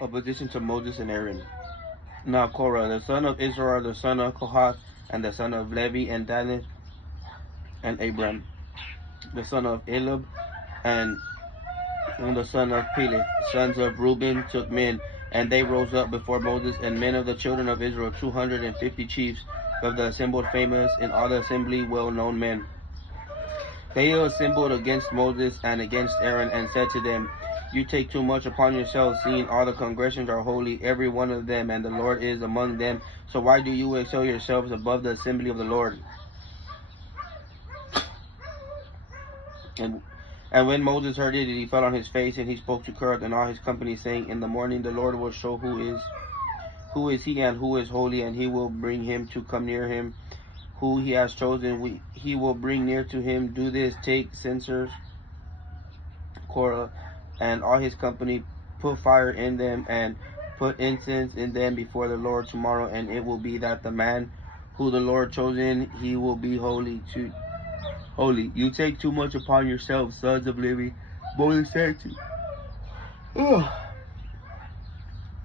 Opposition to Moses and Aaron. Now Korah, the son of Israel, the son of Kohath, and the son of Levi, and Danith, and Abram, the son of Elub, and the son of Peleth, sons of Reuben, took men, and they rose up before Moses, and men of the children of Israel, 250 chiefs of the assembled, famous in all the assembly, well-known men. They assembled against Moses and against Aaron, and said to them, You take too much upon yourselves, seeing all the congregations are holy, every one of them, and the Lord is among them. So why do you excel yourselves above the assembly of the Lord? And and when Moses heard it, he fell on his face, and he spoke to Korah and all his company, saying, In the morning the Lord will show who is he and who is holy, and he will bring him to come near him, who he has chosen. He will bring near to him. Do this, take censers, Korah, and all his company, put fire in them, and put incense in them before the Lord tomorrow, and it will be that the man who the Lord chosen, he will be holy. You take too much upon yourselves, sons of Levi. Moses said to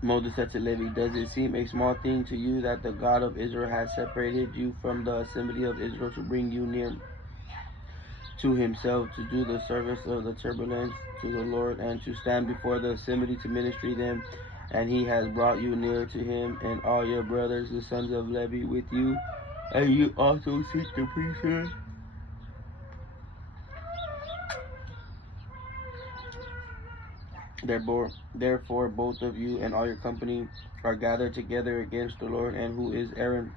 Moses said to Levi, Does it seem a small thing to you that the God of Israel has separated you from the assembly of Israel to bring you near to himself, to do the service of the turbulence to the Lord, and to stand before the assembly to minister them? And he has brought you near to him, and all your brothers, the sons of Levi, with you, and you also seek the priesthood. Therefore, both of you and all your company are gathered together against the Lord. And who is Aaron,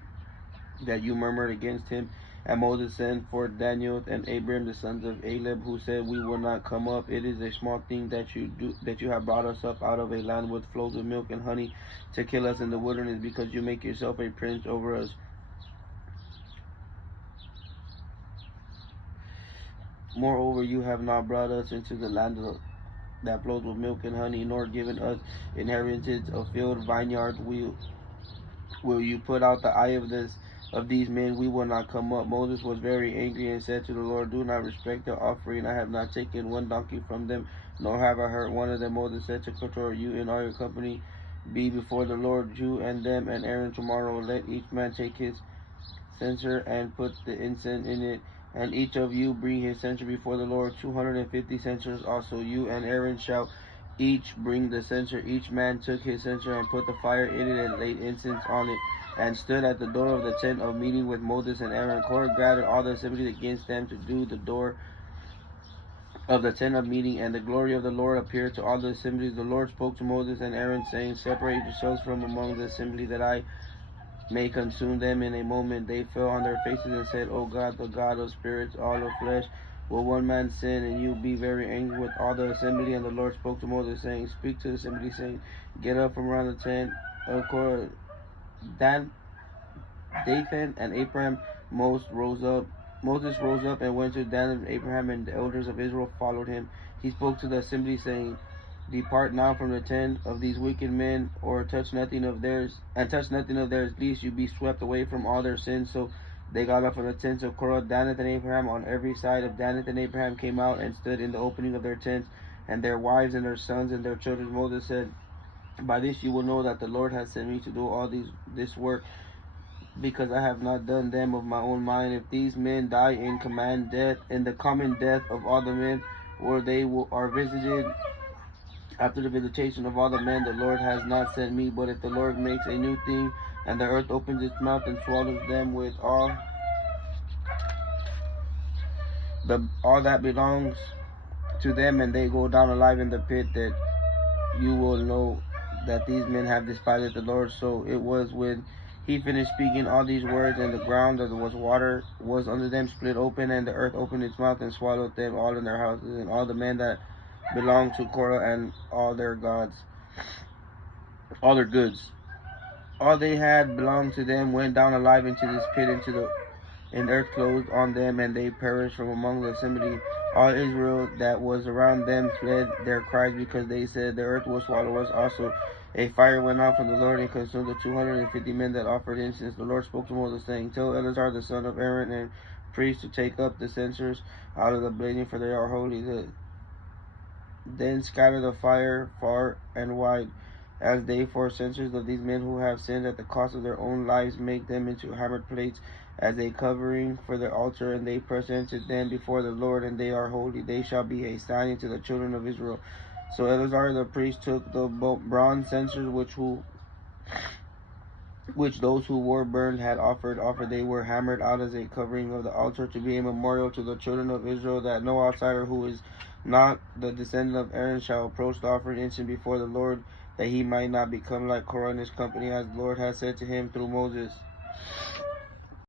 that you murmured against him? And Moses sent for Daniel and Abram, the sons of Elab, who said, We will not come up. It is a small thing that you have brought us up out of a land which flows with milk and honey, to kill us in the wilderness, because you make yourself a prince over us. Moreover, you have not brought us into the land that flows with milk and honey, nor given us inheritance of field vineyards. Will you put out the eye of these men? We will not come up. Moses was very angry and said to the Lord, Do not respect their offering. I have not taken one donkey from them, nor have I hurt one of them. Moses said to Korah, You and all your company be before the Lord, you and them and Aaron tomorrow. Let each man take his censer and put the incense in it, and each of you bring his censer before the Lord, 250 censers. Also you and Aaron shall each bring the censer. Each man took his censer and put the fire in it and laid incense on it, and stood at the door of the tent of meeting with Moses and Aaron. Korah gathered all the assembly against them to do the door of the tent of meeting, and the glory of the Lord appeared to all the assembly. The Lord spoke to Moses and Aaron, saying, Separate yourselves from among the assembly, that I may consume them in a moment. They fell on their faces and said, O God, the God of spirits, all of flesh, will one man sin, and you be very angry with all the assembly? And the Lord spoke to Moses, saying, Speak to the assembly, saying, Get up from around the tent of Korah, Dathan, and Abraham. Moses rose up and went to Dan, and Abraham and the elders of Israel followed him. He spoke to the assembly, saying, Depart now from the tent of these wicked men, or touch nothing of theirs, lest you be swept away from all their sins. So they got up from the tents of Korah, Danath, and Abraham. On every side of Danath and Abraham came out and stood in the opening of their tents, and their wives and their sons and their children. Moses said, By this you will know that the Lord has sent me to do all this work, because I have not done them of my own mind. If these men die in the common death of all the men, or are visited after the visitation of all the men, the Lord has not sent me. But if the Lord makes a new thing, and the earth opens its mouth and swallows them with all that belongs to them, and they go down alive in the pit, that you will know that these men have despised the Lord. So it was when he finished speaking all these words, and the ground that was water was under them split open, and the earth opened its mouth and swallowed them all in their houses, and all the men that belonged to Korah, and all their goods. All they had belonged to them went down alive into this pit, and earth closed on them, and they perished from among the assembly. All Israel that was around them fled their cries, because they said, The earth will swallow us also. A fire went out from the Lord and consumed the 250 men that offered incense. The Lord spoke to Moses, saying, Tell Eleazar the son of Aaron and priests to take up the censers out of the blazing, for they are holy. Then scatter the fire far and wide, as they for censers of these men who have sinned at the cost of their own lives, make them into hammered plates as a covering for their altar, and they presented them before the Lord, and they are holy. They shall be a sign to the children of Israel. So Eleazar the priest took the bronze censers which those who were burned had offered. They were hammered out as a covering of the altar to be a memorial to the children of Israel, that no outsider who is not the descendant of Aaron shall approach the offering incense before the Lord, that he might not become like Korah and his company, as the Lord has said to him through Moses.